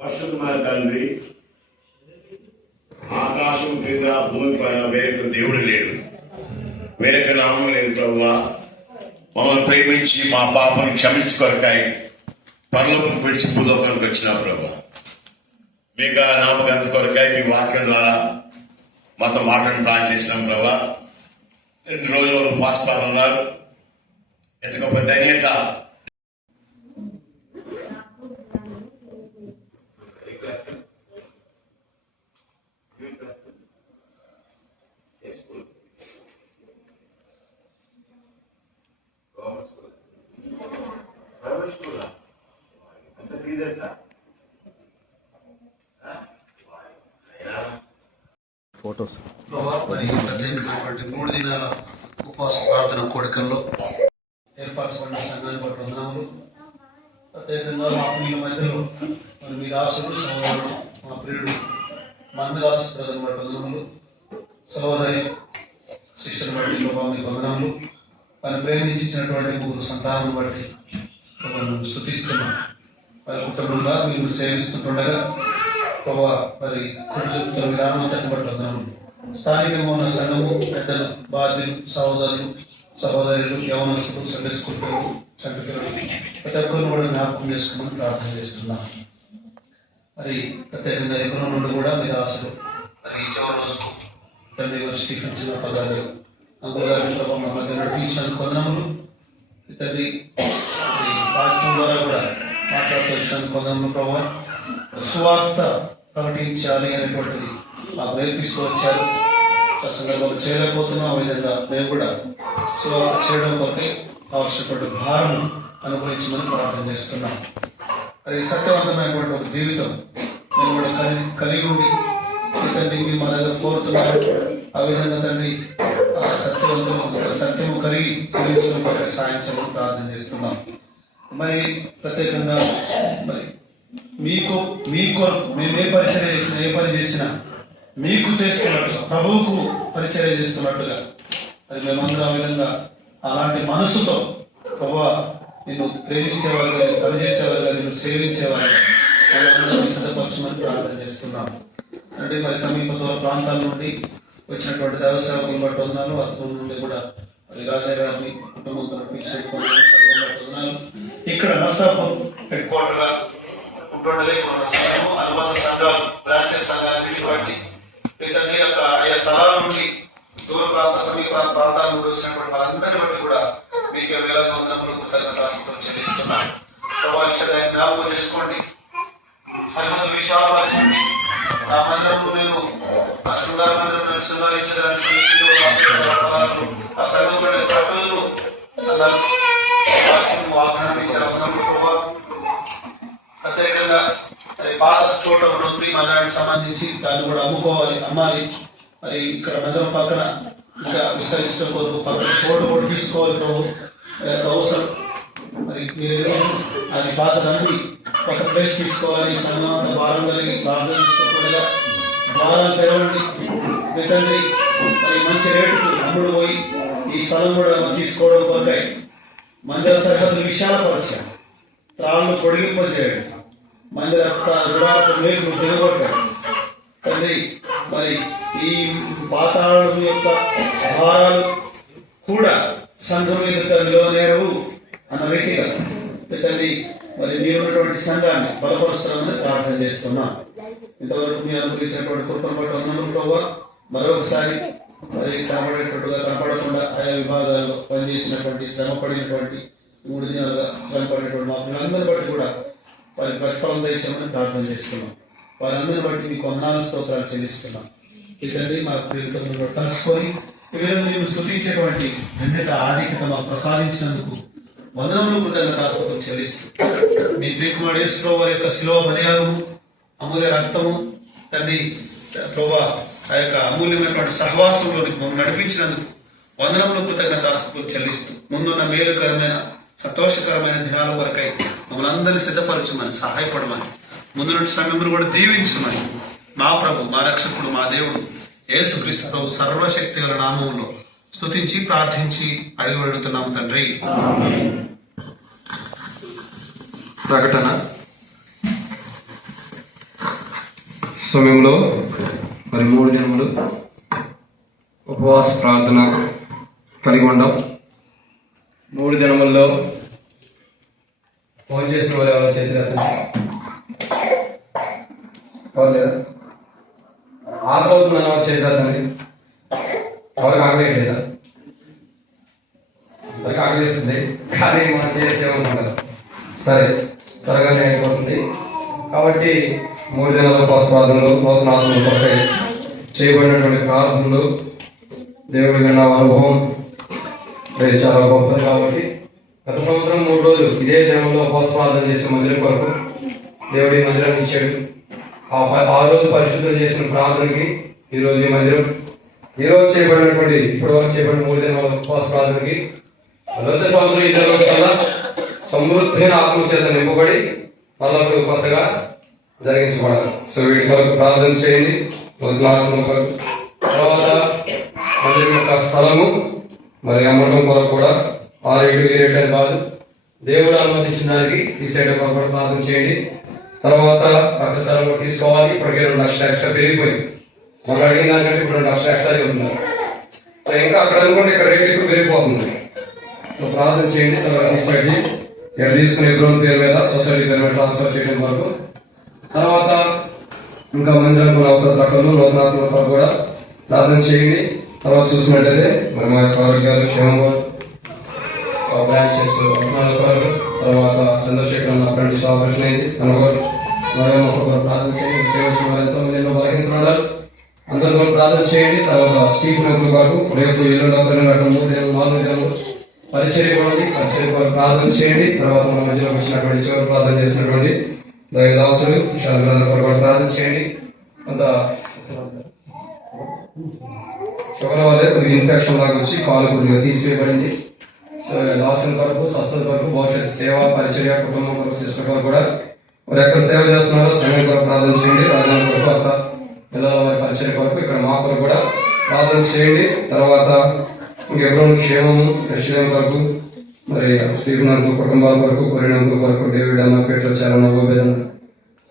పరిశుద్ధమైన తండ్రి, ఆకాశం క్రింద భూమి పైన వేరొక దేవుడు లేడు, వేరొక నామం లేదు. ప్రభువా, మమ్మల్ని ప్రేమించి మా పాపను క్షమించు కొరకాయి పరలోకం విడిచి భూలోకానికి వచ్చిన ప్రభువా, మీకు నామకంత కొరకాయి మీ వాక్యం ద్వారా మాతో మాటను ప్లాన్ చేసినాం. ప్రభువా, 2 రోజులు ఉపవాసాలు ఉన్నారు. ఎంత గొప్ప ధన్యత. ఫోటోస్ మరి 3 దినాల ఉపవాస ప్రార్థన కోడికల్లో ఏర్పరచబడిన సంఘాన్ని బట్టి వందనములు. ప్రత్యేకంగా మా ప్రియుల మధ్యలో మరి మీ దాసుడు సహోదరుడు మా ప్రియుడు మన్మదాస్ బ్రదర్ని బట్టి వందనములు. సహోదరి శిష్యుని బట్టి మీకు వందనములు. వారిని ప్రేమించి ఇచ్చినటువంటి 3 సంతానం బట్టి స్తుతిస్తున్నాం. వారి కుటుంబంగా మీరు సేవిస్తుండగా ప్రభావ మరి కుటుంబ చెప్తున్న విధానం బట్టి వందనములు. స్థానికంగా ఉన్న సంఘము పెద్దలు, బాధ్యులు, సహోదరులు, సహోదరులు, యవనస్తులు, సండే స్కూల్ పిల్లలు, సంఘ పిల్లలు ప్రతి ఒక్కరిని కూడా జ్ఞాపకం చేసుకోమని ప్రార్థన చేస్తున్నాం. మరి ప్రత్యేకంగా ఎక్కడో నుండి కూడా మీ దాసులు మరి చివరి రోజుకు తండ్రి స్టీఫెన్ చిన్న పదాలు అంకుగారి ప్రభావం మా మధ్య నడిపించినందుకు వందనములు. తండ్రి వాక్యం ద్వారా కూడా మాట్లాడుతూ వచ్చినందుకు వందనములు. ప్రభావ సువార్త ప్రకటించాలి అనేటువంటిది మాకు నేర్పిస్తూ వచ్చారు. సందర్భంలో చేయలేకపోతున్నాం. ఆ విధంగా మేము కూడా సువార్త చేయడం కొరకే కావలసినటువంటి భారం అనుగ్రహించమని ప్రార్థన చేస్తున్నాం. అది సత్యవంతమైనటువంటి ఒక జీవితం మేము కూడా కలిగి ఉండి తండ్రి మీరు మా దగ్గర కోరుతున్నారు. ఆ విధంగా తండ్రి సత్యము కలిగి జీవించడం కొరకే సాయం చేయమని ప్రార్థన చేస్తున్నాం. మరి ప్రత్యేకంగా మరి మీకు మీ కొరకు మేము ఏ పరిచర్య చేసినా, ఏ పని చేసినా మీకు చేసుకున్నట్టుగా, ప్రభువుకు పరిచర్య చేస్తున్నట్టుగా అది మేమందరం ఆ విధంగా అలాంటి మనసుతో ప్రభువా నిన్ను ప్రేమించేవారు కానీ, పనిచేసేవారు కానీ, నిన్ను సేవించేవారు సిద్ధపరచమని ప్రార్థన చేస్తున్నాం. అంటే మరి సమీప దూర ప్రాంతాల నుండి వచ్చినటువంటి దైవ సేవకులు బట్టి ఉన్నాను. అతను నుండి కూడా మరి రాజా గారిని కుటుంబంతో ఉన్నాను. ఇక్కడ నర్సాపూర్ హెడ్ క్వార్టర్ గా మన సంఘము, అనుబంధ సంఘాలు, బ్రాంచెస్ సంఘాన్ని బట్టి తండ్రి యొక్క ఆయా స్థలాల నుండి దూర ప్రాంత, సమీప ప్రాంతాల నుండి వచ్చినటువంటి వాళ్ళందరినీ బట్టి కూడా మీకు వేలాది వందనములు కృతజ్ఞతాస్తుతులు చెల్లిస్తున్నాను. ప్రభావితాన్ని జ్ఞాపకం చేసుకోండి. సరిహద్దు విశాలపరచండి. ఆ మందిరంలో నేను ఆ శృంగార మందిరం శృంగారించడానికి ఆ సంఘంలో కట్టులను వాగ్దానం ఇచ్చారు. ప్రత్యేకంగా పాత చోట ఉంది మందిరానికి సంబంధించి, దాన్ని కూడా అమ్మాలి. మరి ఇక్కడ మందిరం పక్కన ఇంకా విస్తరించడం కొరకు పక్కన చోటు కూడా తీసుకోవాలి. అవసరం మరి మీరు అది పాత దాన్ని ఒక ప్లేస్ తీసుకోవాలి. సంఘం భారం కలిగి ప్రార్థన తీసుకోకుండా భారాలు తెరవండి. మీ తండ్రి మరి మంచి రేటుకు అమ్ముడు పోయి ఈ స్థలం కూడా తీసుకోవడం కొరకాయి మందిర సరిహద్దులు విశాలపరచాలి. త్రాళ్ళు పొడిగింపజేయండి. మందిర మేకులు దిగగొట్టాడు తండ్రి. మరి ఈ పాతాళం యొక్క భారాలు కూడా సంఘం మీద నిలవనేరవు అన్న రీతిగా తండ్రి మరి మీరున్నటువంటి సంఘాన్ని బలపరుస్తామని ప్రార్థన చేస్తున్నాం. ఇంతవరకు మీరు అనుగ్రహించినటువంటి కృపను బట్టి వందనములు ప్రభువా. మరొకసారి మరి కనపడకుండా ఆయా విభాగాల్లో పనిచేసినటువంటి, శ్రమపడినటువంటి 3 దినాలుగా శ్రమపడినటువంటి మా పిల్లలందరినీ బట్టి కూడా వారి ప్రతిఫలం దయచేయమని ప్రార్థన చేస్తున్నాం. వారందరిని బట్టి మీకు వందనాలు, స్తోత్రాలు చెల్లిస్తున్నాం. ఇదండి మా ప్రియతములను కలుసుకొని ఈ విధంగా మేము స్తుతించేటువంటి ధన్యత, ఆధిక్యత మాకు ప్రసాదించినందుకు వందనములు, కృతజ్ఞతాస్తుతులు చెల్లిస్తూ మీ ప్రియకుమారుడు యేసు ప్రభువు వారి యొక్క శిలువ బలియాగము, అమూల్య రక్తము తండ్రి ప్రభువా ఆ యొక్క అమూల్యమైనటువంటి సహవాసంలోకి మమ్మల్ని నడిపించినందుకు వందనములు, కృతజ్ఞతాస్తుతులు చెల్లిస్తూ ముందున్న మేలుకరమైన, సంతోషకరమైన దినాల వరకై మమ్మల్ని అందరినీ సిద్ధపరచమని, సహాయపడమని, ముందు నుండి సమయంలో కూడా దీవించమని మా ప్రభు, మా రక్షకుడు, మా దేవుడు యేసుక్రీస్తు ప్రభు సర్వశక్తి గల నామములో స్తుతించి ప్రార్థించి అడిగి వెడుతున్నాము తండ్రి. ప్రకటన సమయంలో మరి 3 దినములు ఉపవాస ప్రార్థన కలిగి ఉండం. 3 దినముల్లో ఫోన్ చేసిన వాళ్ళు ఎవరు చేతులు లేదా ఆకలి అవుతుందన్న వాళ్ళు చేతులని ఎవరికి ఆకలేదా? ఎవరికి ఆకలిస్తుంది కానీ మనం చేస్తే ఏమనుకుంటారు సరే త్వరగానే అయిపోతుంది కాబట్టి 3 దినాల ఉపవాస ప్రార్థనలు నూతన ఆత్మల కొరకై చేయబడినటువంటి ప్రార్థనలు దేవుడి విన్న అనుభవం చాలా గొప్పది. కాబట్టి గత సంవత్సరం 3 రోజులు ఇదే దినంలో ఉపవాస ప్రార్థన చేసే మందిరం కొరకు దేవుడి మందిరాన్ని ఇచ్చాడు. ఆ రోజు పరిశుద్ధం చేసిన ప్రార్థనకి ఈరోజు ఈ మందిరం ఈరోజు చేయబడినటువంటి ఇప్పటి వరకు చేయబడిన 3 దినాల ఉపవాస ప్రార్థనకి వచ్చే సంవత్సరం ఇద్దరు రోజు కల్లా సమృద్ధమైన ఆత్మ చేత నింపబడి మళ్ళీ కొత్తగా జరిగించబడాలి. సో వీటి కొరకు ప్రార్థన చేయండి. తర్వాత మందిరం యొక్క స్థలము మరి అమ్మటం కొరకు కూడా 6 రేట్ అని కాదు, దేవుడు అనుమతించిన దానికి తీసేయడం కొరకు కూడా ప్రార్థన చేయండి. తర్వాత పక్క స్థలం కూడా తీసుకోవాలి. ఇప్పటికే 2 లక్షలు ఎక్స్ట్రా పెరిగిపోయింది. మనం అడిగిన దానికంటే ఇప్పుడు 2 లక్షలు ఎక్స్ట్రా చెబుతున్నారు. సో ఇంకా అక్కడ అనుకుంటే ఇక్కడ రేట్ ఎక్కువ పెరిగిపోతుంది. సో ప్రార్థన చేయండి. తీసుకొచ్చి ఇక్కడ తీసుకునే ఎబ్రోన్ పేరు మీద సొసైటీ పేరు మీద ట్రాన్స్ఫర్ చేయడం వరకు తర్వాత ఇంకా మందిరం కొన్ని అవసర ప్రకారం నూతనాత్మల కొరకు కూడా ప్రార్థన చేయండి. తర్వాత చూసినట్లయితే మరి మా యొక్క ఆరోగ్యాలు క్షేమంగా బ్రాంచెస్ తర్వాత చంద్రశేఖర్ అప్రెంటిస్ ఆపరేషన్ అయింది తన కొరకు మరో ఒక్కొక్కరు ప్రార్థన చేయండి. చేయవలసిన వారు ఎంతో మంది ఎన్నో బలహీనతలు అందరూ కూడా ప్రార్థన చేయండి. తర్వాత స్టీఫ్ నకుల వరకు రేపు 4 దినాలు పరిచర్య కూడా ఉంది. పరిచర్య కొరకు ప్రార్థన చేయండి. తర్వాత మన మధ్యలోకి వచ్చినటువంటి చివరి ప్రార్థన చేసినటువంటి దైవదాసులు విశాల కొరకు ప్రార్థన చేయండి. కొంత షుగర్ వల్లే కొద్దిగా ఇన్ఫెక్షన్ లాగా వచ్చి కాలు కొద్దిగా తీసివేయబడింది. సో దాసుల కొరకు స్వస్థత కొరకు భవిష్యత్ సేవ పరిచర్య కుటుంబం కొరకు సిస్టర్ కొరకు కూడా వారు ఎక్కడ సేవ చేస్తున్నారో సమయం కొరకు ప్రార్థన చేయండి. రాజధాని కొరకు అత్త పిల్లల వారి పరిచర్య కొరకు ఇక్కడ మా కొరకు కూడా ప్రార్థన చేయండి. తర్వాత ఇంకెవరో క్షేమము యశ్వం కొరకు మరి స్టీఫెన్ అంకుల్ కుటుంబాల కొరకు కొరిన్ అంకుల్ కొరకు డేవిడ్ అన్న పేటలో చరణ్ గోబేదన్న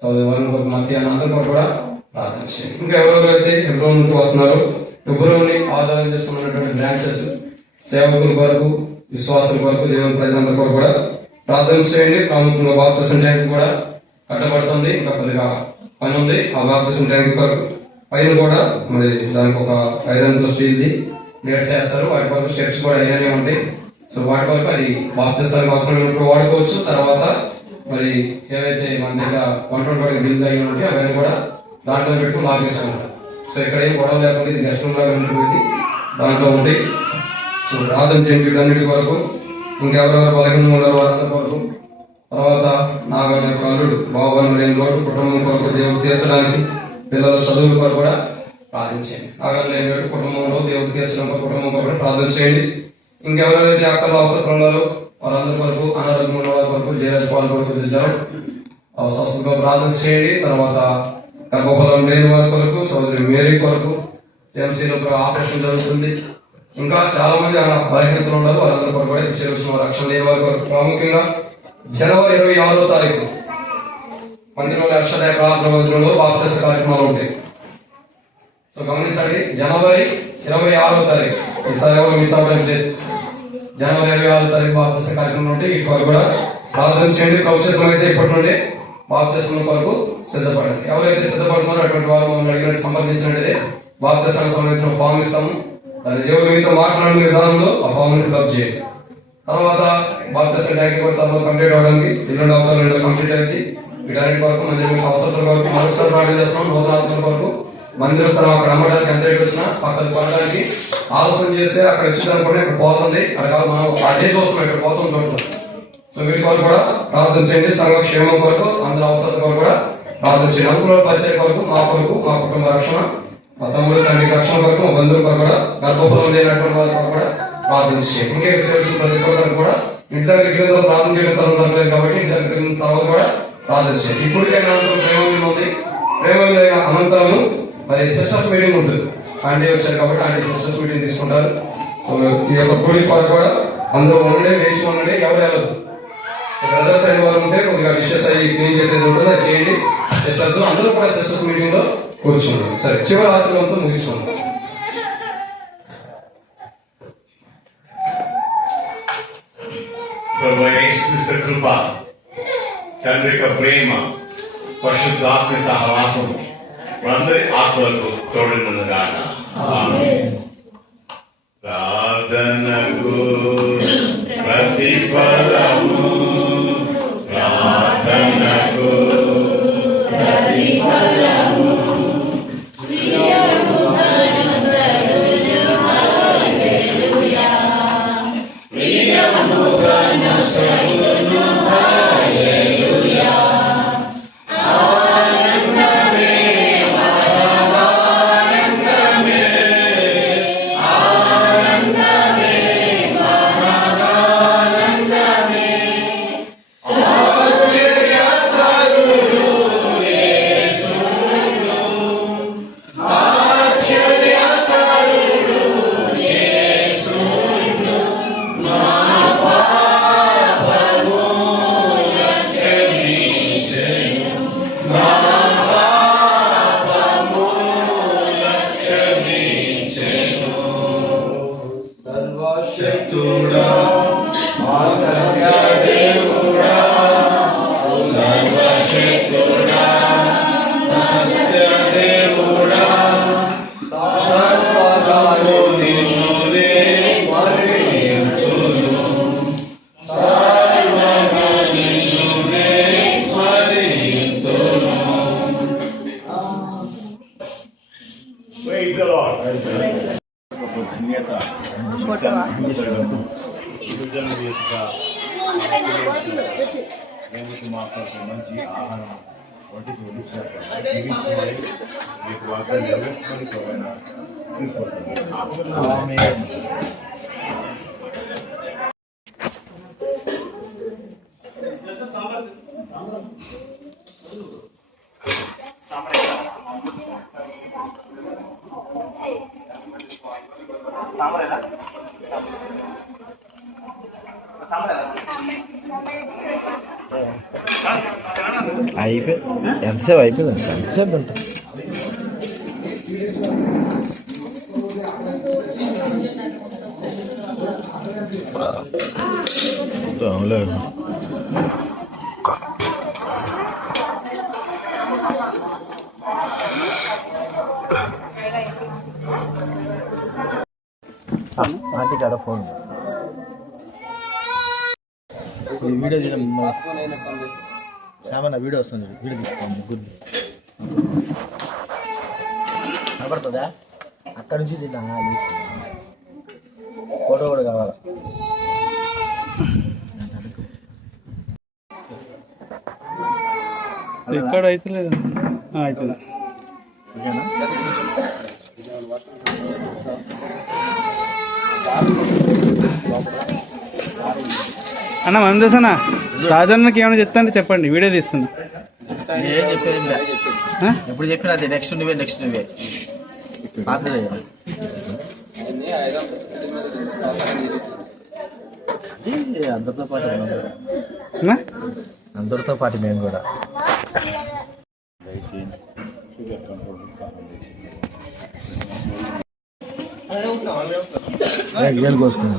సౌదీ కొరకు మధ్య అందరి కొరకు కూడా ప్రార్థన చేయండి. ఇంకా ఎవరెవరైతే హెబ్రోన్ నుండి వస్తున్నారో హెబ్రోన్ని ఆధారం చేసుకున్నటువంటి బ్రాంచెస్ సేవకుల కొరకు విశ్వాసుల కొరకు దేవుని ప్రజలందరి కొరకు కూడా ప్రార్థన చేయండి. ప్రాముఖ్యంగా బాప్తిసం ట్యాంక్ కూడా కట్టబడుతుంది. ఇంకా కొద్దిగా పని ఉంది. ఆ బాప్తిసం ట్యాంక్ కొరకు పైన కూడా మరి దానికి ఒక ఐరన్ తో స్టీల్ది నేట్స్ చేస్తారు. వాటి వరకు స్టెప్స్ కూడా అయిననే ఉంటాయి. సో వాటి వరకు అది బాప్తిస్తానికి అవసరమైనప్పుడు వాడుకోవచ్చు. తర్వాత మరి ఏవైతే మన దగ్గర 120 బిల్లు అయ్యి ఉంటాయి అవన్నీ కూడా దాంట్లో పెట్టుకుని లాగేసుకుంటారు. సో ఇక్కడ ఏం గొడవ లేకుండా ఇది గెస్ట్ రూమ్ లాగా ఉంటుంది, దాంట్లో ఉంది. సో ప్రార్థన చేయండి వీటన్నిటి వరకు. ఇంకెవరెవరు బలహీనంగా ఉండాలి వారందరి వరకు. తర్వాత నాగన్న యొక్క అల్లుడు బాబు లేని లోటు కుటుంబం కొరకు దేవుడు తీర్చడానికి పిల్లల చదువుల కొరకు కూడా ప్రార్థించండి. నాగన్న లేని లోటు కుటుంబంలో దేవుడు తీర్చడం కుటుంబం కొరకు ప్రార్థన చేయండి. ఇంకెవరైతే అక్కల అవసరం ఉన్నారో వారందరి వరకు అనారోగ్యం ఉన్న వారి వరకు జయరాజ్ పాల్ కొరకు జ్వరం స్వస్థతగా ప్రార్థన చేయండి. తర్వాత గర్భఫలం లేని వారి కొరకు సోదరి మేరీ కొరకు ఎంసీలో ఆపరేషన్ జరుగుతుంది. ఇంకా చాలా మంది బలహీనతలు ఉన్నారు వారందరి కొరకు కూడా చేయవలసిన రక్షణ లేని వారి కొరకు. ప్రాముఖ్యంగా జనవరి 26వ తారీఖు మందిరంలో అక్షరాయ ప్రార్థన మందిరంలో బాప్తిస్మ కార్యక్రమాలు ఉంటాయి. సో గమనించండి, జనవరి 26వ తారీఖు ఈసారి ఎవరు మిస్ అవ్వడం లేదు. జనవరి 26వ తారీఖు బాప్తిస్మ కార్యక్రమం ఉంటే ఈ కొరకు కూడా ప్రార్థన చేయండి. ప్రభుత్వం అయితే ఇప్పటి నుండి బాప్తిస్మ కొరకు సిద్ధపడండి. ఎవరైతే సిద్ధపడుతున్నారో అటువంటి వారు మమ్మల్ని అడిగినట్టు సంప్రదించినట్లయితే బాప్తిస్మానికి సంబంధించిన ఫామ్ ఇస్తాము. దాని దేవుడు మీతో మాట్లాడిన విధానంలో ఆ ఫామ్ ని ఫిల్అప్ చేయండి. తర్వాత బాప్తిస్మ ట్యాంక్ కూడా త్వరలో కంప్లీట్ అవడానికి 2 అవతారాలు కంప్లీట్ అయింది. వీటన్నిటి వరకు మందిరం అవసరాల వరకు మరొకసారి ప్రార్థన చేస్తున్నాం. నూతనాత్మల వరకు మందిర స్థలం అక్కడ అమ్మడానికి ఎంత రేటు వచ్చినా పక్కకు పడడానికి ఆలస్యం చేస్తే అక్కడ వచ్చిందనుకుంటే ఇక్కడ పోతుంది. అక్కడ మనం అదే చూస్తున్నాం, ఇక్కడ పోతుంది చూడటం. సో వీటి కొరకు కూడా ప్రార్థన చేయండి. సంఘ క్షేమం కొరకు అందరి అవసరాల కొరకు కూడా ప్రార్థన చేయండి. అనుకూల పరిచయ కొరకు మా కొరకు మా కుటుంబ రక్షణ మా తమ్ముడు తండ్రి రక్షణ కొరకు మా బంధువుల కొరకు కూడా గర్భఫలం లేనటువంటి వారి కొరకు కూడా ప్రార్థన చేయండి. ఇంకే చేయవలసిన ప్రతి ఒక్కరికి కూడా ఇంటి దగ్గరికి ప్రార్థన చేయడం తరం జరగలేదు కాబట్టి ఇంటి దగ్గర తర్వాత కూడా ప్రార్థన చేయండి. ఇప్పటికైనా ప్రేమ ఉంది. ప్రేమ అనంతరం మరి సిస్టర్స్ మీటింగ్ ఉంటుంది. ఆంటీ వచ్చారు కాబట్టి ఆంటీ సిస్టర్స్ మీటింగ్ తీసుకుంటారు. సో ఈ యొక్క గుడి కొరకు కూడా అందరూ ఉండే వేచి ఉండండి. ఎవరు వెళ్ళదు. బ్రదర్స్ అయిన వాళ్ళు ఉంటే కొద్దిగా డిషెస్ అయ్యి క్లీన్ చేసేది ఉంటుంది, అది చేయండి. సిస్టర్స్ అందరూ కూడా సిస్టర్స్ మీటింగ్ లో కూర్చున్నాం. సరే, చివరి ఆశీర్వాదంతో ముగించుకుందాం. ప్రభు యేసుక్రీస్తు కృప, తండ్రి యొక్క ప్రేమ, పరిశుద్ధాత్మ సహవాసం మనందరి ఆత్మలకు తోడునుగాక. ఆమేన్. ప్రార్థనకు ప్రతిఫలము, ప్రార్థనకు ప్రతిఫలము, మాట్లాడుతూ మంచి ఆహారం వంటికి వదిలించారు. మీకు వాగ్దానం నెరవేర్చుకొని పోయినా ఎంతసేపు అయిపోయింది? ఎంతసేపు అంట ఆంటీ కాడ ఫోన్ వీడియో తీయడం సామాన్ వీడియో వస్తుంది. వీడియో తీసుకోండి. గుడ్ కనబడుతుందా? అక్కడి నుంచి తిన్నా ఫోటో కూడా కావాలా? ఇక్కడ అయితే లేదు. అవుతుంది అన్న. మనం చూసానా రాజన్నకి ఏమైనా చెప్తా అంటే చెప్పండి, వీడియో తీస్తున్నా. ఏం చెప్పేది ఎప్పుడు చెప్పినా అదే నెక్స్ట్ నువ్వే పాతదే కదా. అందరితో పాటు మేము కూడా ఏళ్ళు కోసుకున్నా.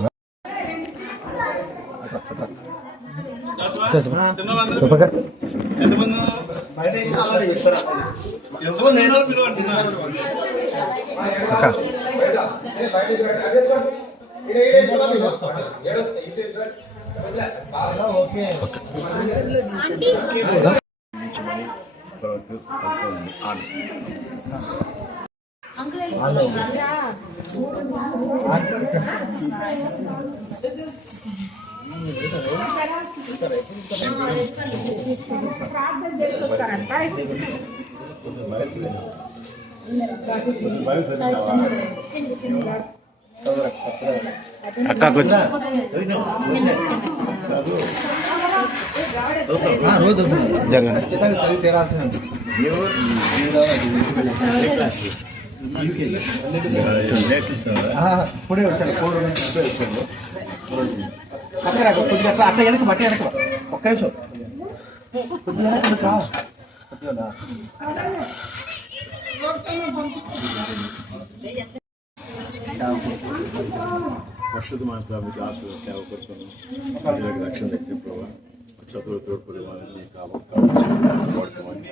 రోజు జగన్ తీరాల్సిన ఇప్పుడే వచ్చాను. 4 నుంచి ఇప్పుడే వచ్చాను. అక్కడ కొద్దిగా అట్లా అట్లా వెనక బట్టి వెనక ఒక్క నిమిషం కొద్దిగా కొద్దిగా పరిశుద్ధమైన మీకు ఆశ్రయ సేవ కొడుకును ప్రజలకు రక్షణ దగ్గర ప్రభావ చదువు తోడ్పడి వాళ్ళని వాడుకోమని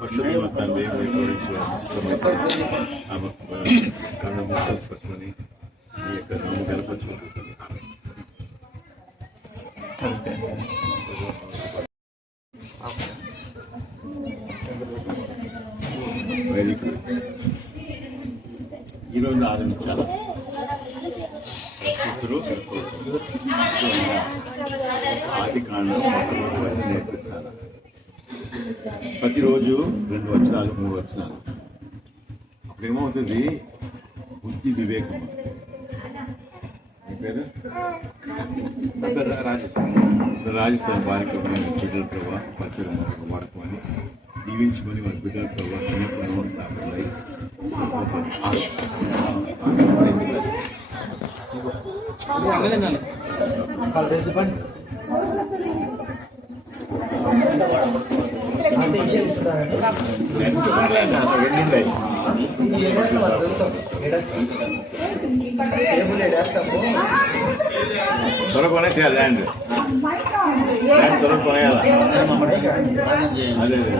పరిశుద్ధమైన తండ్రి కన్ను ముసలు పట్టుకొని ఈ యొక్క నమ్ము కనపరుచుకుంటుంది. Very good. ఈరోజు ఆరంభించాలి ఆది కాండం నేర్పిస్తాను. ప్రతిరోజు 2 వచనాలు 3 వచనాలు. అప్పుడేమవుతుంది, బుద్ధి వివేకం వస్తుంది. మీ పేరు రాజస్థాన్ బాలిక బిడ్డల ప్రభావ పరిచయం వాడుకోమని దీవించుకొని మన బిడ్డల ప్రభావ చిన్నప్పుడు సాగుతాయి. త్వరగా కొనేసేయాలి ల్యాండ్ త్వరగా కొనేయాలి. అదే అదే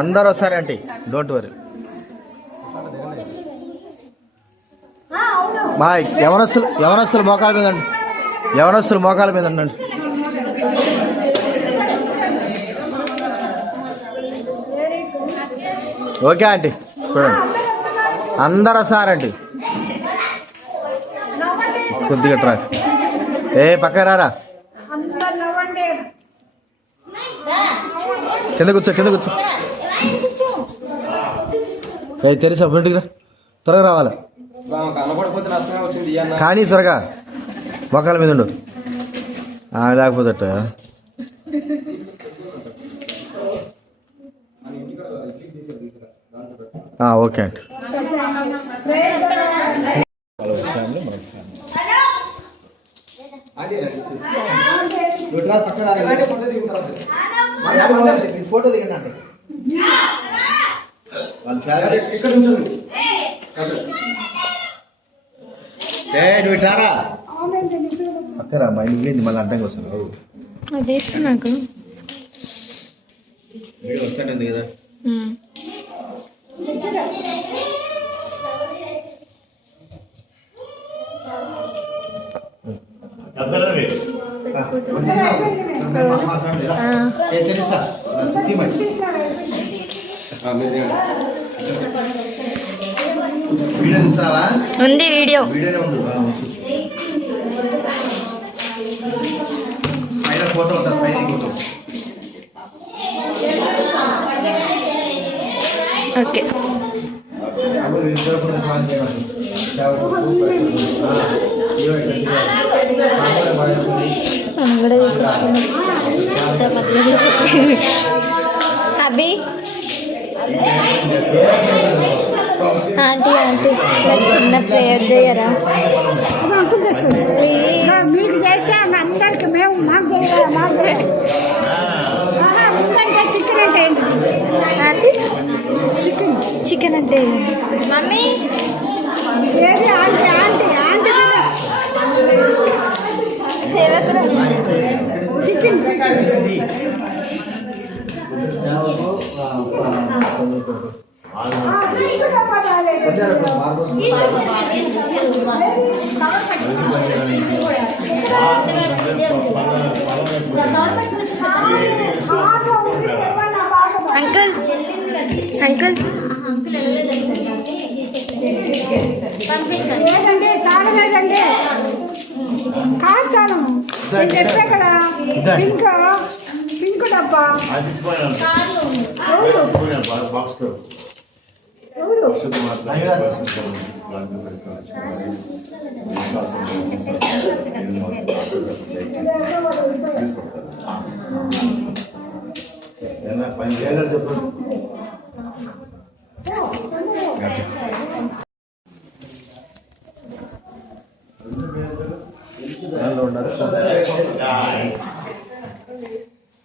అందరూ వస్తారంటే డోంట్ వరీ. మా యవనస్తులు మోకాల మీద ఉండండి. యవనస్తులు మోకాల మీద ఉండండి. ఓకే ఆంటీ, చూడండి అందరూ వస్తారంటే కొద్దిగా ట్రాక్ పక్క రారా, కింద కూర్చో తెలుసా ఫ్రంట్కి రా, త్వరగా రావాలి కానీ త్వరగా మొక్కల మీద ఉండు, లేకపోతే ఓకే అండి. ఫోటో దిగండి నువ్వు ఇటారా పక్కరా మా ఇంటికి మళ్ళీ అడ్డంగా వస్తాను నాకు వస్తానండి కదా. తెలుసా వీడియో తీస్తావా? ఉంది వీడియో. వీడియోనే ఉంది. పైన ఫోటో ఉంటుంది, పైన ఫోటో. ఓకే అభి ఆంటీ నాకు చిన్న ప్రేయర్ చేయరా? మీకు చేస్తే అందరికి మేము మాకు చేయరా? మాకు చికెన్ అంటే ఏంటి? ఆంటీ చికెన్ అంటే మమ్మీ ఏది? ఆంటీ ఆంటీ ఆంటీ సేవకురా చికెన్ అంకుల్ అంకుల్ పంపిస్తాను. లేదండి తాళం లేదండి కాదు తాళం నేను చెప్పే కదా పింక్ పింక్ డబ్బా బాక్స్ ఎవరు పని చేయాలని చెప్పండి.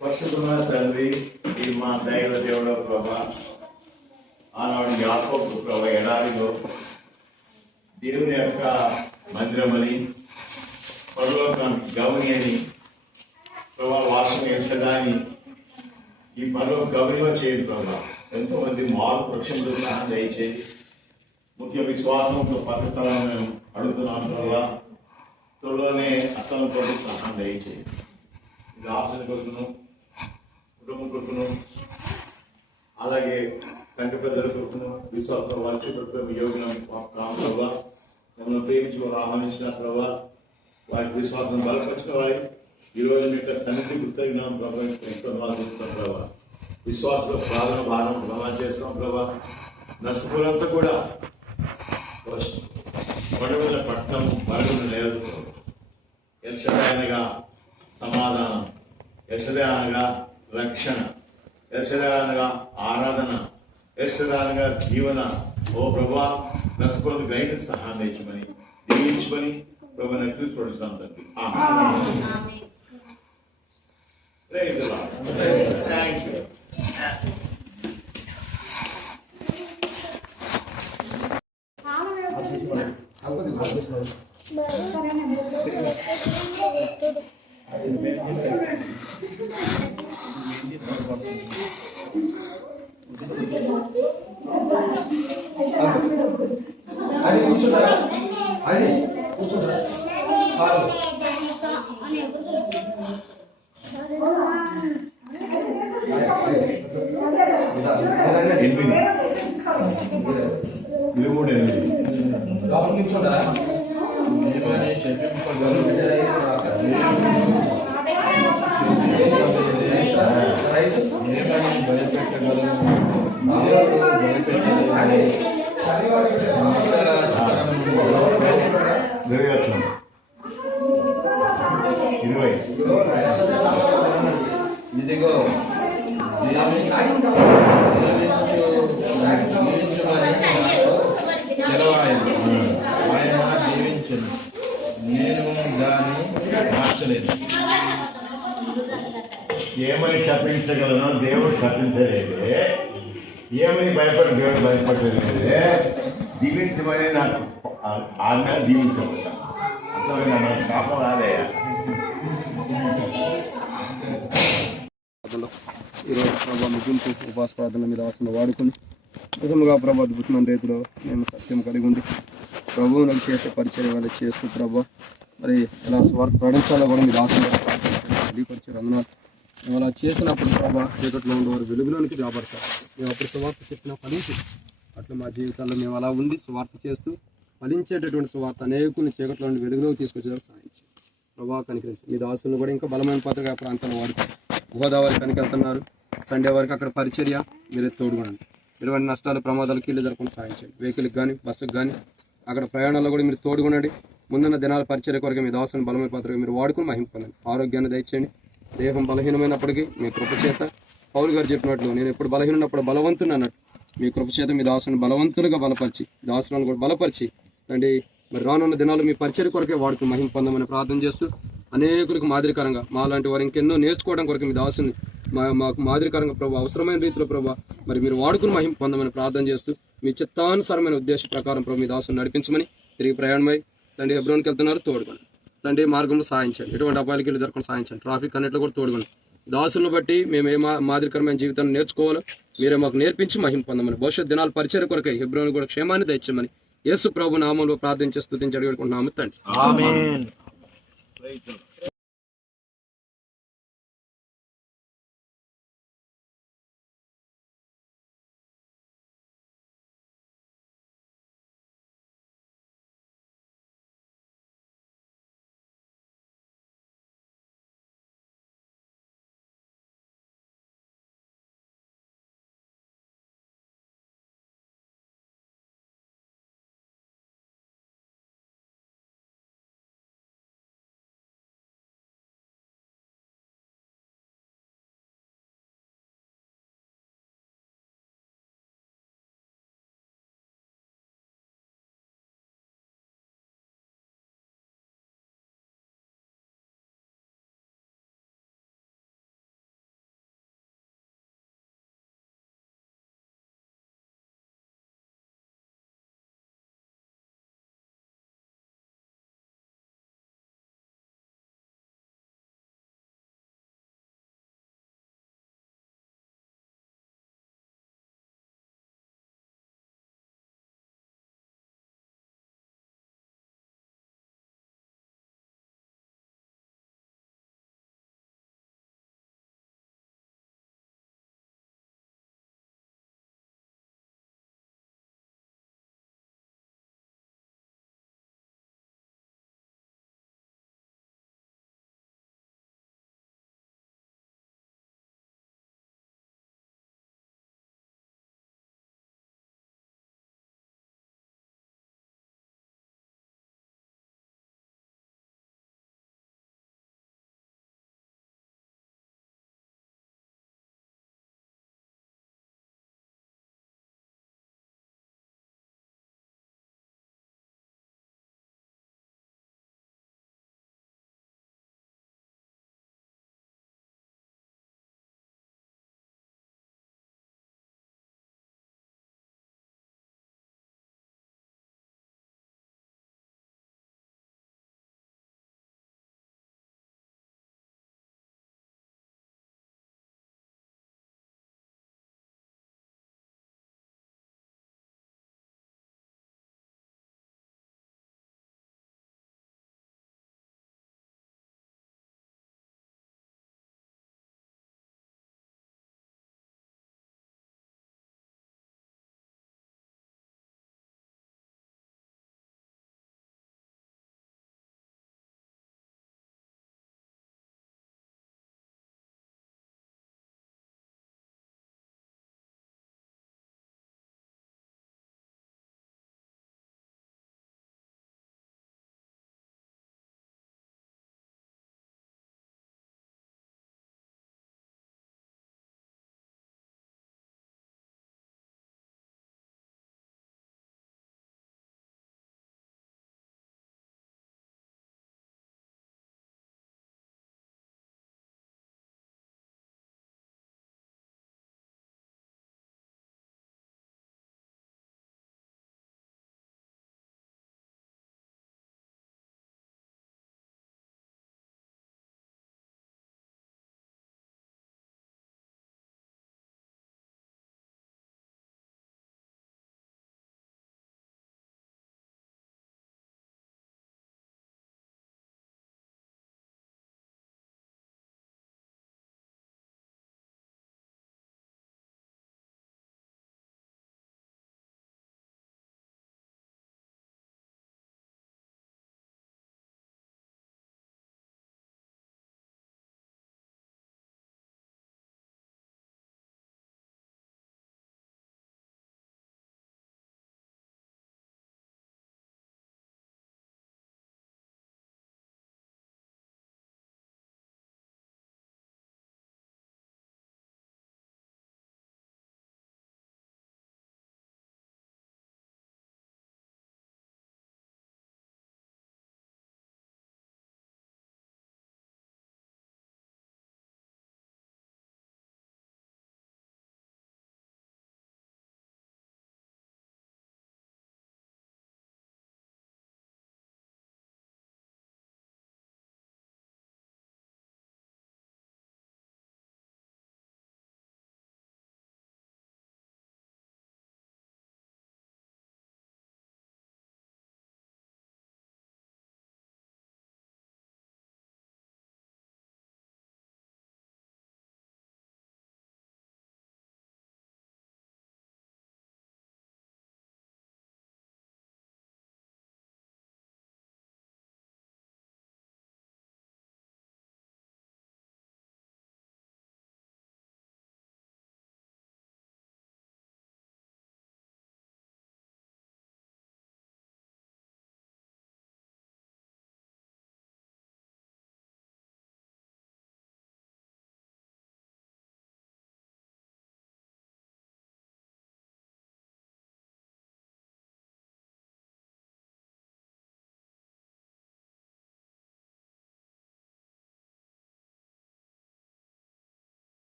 పరిశుద్ధమైన తండ్రి, ఈ మా దైవ దేవుడు ప్రభా, ఆనాడు యాకోబు ప్రభా ఎడారిలో దేవుని యొక్క మందిరమని, పరలోకానికి గౌని అని ప్రభా వాసన యశదాని ఈ పరలోక గౌనిగా చేయండి ప్రభా. ఎంతో మంది మార్పు వృక్షంలో సహాయం దయచేయి. ముఖ్య విశ్వాసంతో పథస్థలాన్ని మేము అడుగుతున్నాం ప్రభా. త్వరలోనే అసలు కొరకు సహాయం దయచేయి. ఇది ఆశలు కొడుకును, కుటుంబం కొడుకును, అలాగే సంఘ పెద్దల కొడుకును, విశ్వాస వర్ష కొడుకు యోగిన ప్రభా మమ్మల్ని ప్రేమించి వారు ఆహ్వానించిన ప్రభా, వారి విశ్వాసం బలపరిచిన వారి ఈ రోజు మీ యొక్క సన్నిధి గుర్తగినాం ప్రభా. చేస్తున్నాం ప్రభా. విశ్వాసంలో ప్రారంభ భారం ప్రమాణం చేస్తున్నాం ప్రభా. నర్సపూరంతా కూడా పడవల పట్టణం పడవలు లేదు. యశదయనగా సమాధానం, యశదయనగా రక్షణ, యశదయనగా ఆరాధన, యశదయనగా జీవన. ఓ ప్రభా, నర్సపూరం గ్రహించి సహాయం తెచ్చమని దీవించుకొని ప్రభు నచ్చి చూడుతున్నాం తండ్రి. Praise the Lord. Thank you. అది కూర్చుంటారా? అది కూర్చుంటారా? ఎనిమిది 23 లోపల కూర్చుంటారా? వచ్చిన 20 ఇదిగో ఆయన జీవించను, నేను దాన్ని మార్చలేదు. ఏమని శపించగలను? దేవుడు శపించలేదే. ఏమని భయపడి దేవుడు భయపడలేదే. దీవించమని నాకు ఆజ్ఞ దీవించబడ్డ. అర్థమైందా? నాకు శాపం రాదయ్యా. ఈరోజు ప్రభావ ముగింపు ఉపవాస ప్రార్థన మీద ఆసన వాడుకొని నిజంగా ప్రభావ అద్భుతమైన రీతిలో మేము సత్యం కలిగి ఉంది ప్రభువు నాకు చేసే పరిచయం వల్ల చేస్తూ ప్రభావ మరి ఎలా స్వార్థ ప్రకటించాలో కూడా మీరు ఆసన తెలియపరిచారు. అందులో మేము అలా చేసినప్పుడు ప్రభావ చీకట్లో ఉండేవారు వెలుగులోనికి రాబడతారు. మేము అప్పుడు సువార్త చెప్పినా ఫలించి అట్లా మా జీవితాల్లో మేము అలా ఉండి సువార్త చేస్తూ ఫలించేటటువంటి సువార్త అనేకుల్ని చీకట్లో నుండి వెలుగులోకి తీసుకొచ్చేవారు సాధించి ప్రభావ కనికరించి మీ దాసులను కూడా ఇంకా బలమైన పత్రిక ప్రాంతాల్లో వాడుతారు. గోదావరి కనుక వెళ్తున్నారు, సండే వరకు అక్కడ పరిచర్య మీరే తోడుకోండి. ఎటువంటి నష్టాలు ప్రమాదాలు కీళ్ళు జరగకుండా సాధించండి. వెహికల్కి కానీ బస్సుకు కానీ అక్కడ ప్రయాణాల్లో కూడా మీరు తోడుగునండి. ముందున్న దినాల పరిచర్య కొరకు మీ దాసుని బలమైన పత్రిక మీరు వాడుకుని మహిమ పొందండి. ఆరోగ్యాన్ని దయచేయండి. దేహం బలహీనమైనప్పటికీ మీ కృపచేత పౌలు గారు చెప్పినట్లు నేను ఎప్పుడు బలహీనప్పుడు బలవంతుని అన్నట్టు మీ కృపచేత మీ దాసుని బలవంతులుగా బలపరిచి దాసులను కూడా బలపరిచి తండ్రి మరి రానున్న దినాలు మీ పరిచర్య కొరకే వాడుకుని మహిమ పొందమని ప్రార్థన చేస్తూ అనేకులకు మాదిరికరంగా మాలాంటి వారు ఇంకెన్నో నేర్చుకోవడం కొరకు మీ దాసుని మాకు మాదిరికరంగా ప్రభు అవసరమైన రీతిలో ప్రభు మరి మీరు వాడుకుని మహిమ పొందమని ప్రార్థన చేస్తూ మీ చిత్తానుసారమైన ఉద్దేశ ప్రకారం ప్రభు మీ దాసుని నడిపించమని తిరిగి ప్రయాణమై తండ్రి హెబ్రోన్కి వెళ్తున్నారు తోడుకోండి. తండ్రి మార్గంలో సాధించండి. ఎటువంటి అపాయాలకి వెళ్ళి జరగకుండా సాధించండి. ట్రాఫిక్ అన్నింటిలో కూడా తోడుకోండి. దాసులను బట్టి మేము ఏ మాదిరికరమైన జీవితాన్ని నేర్చుకోవాలో మీరే మాకు నేర్పించి మహిమ పొందమని భవిష్యత్ దినాలు పరిచయ కొరకై హెబ్రోన్ కూడా క్షేమాన్ని దయచేయమని యేసు ప్రభు నామంలో ప్రార్థించి స్తుతించి అడుగుకుంటున్నాము తండ్రి. ఆమేన్.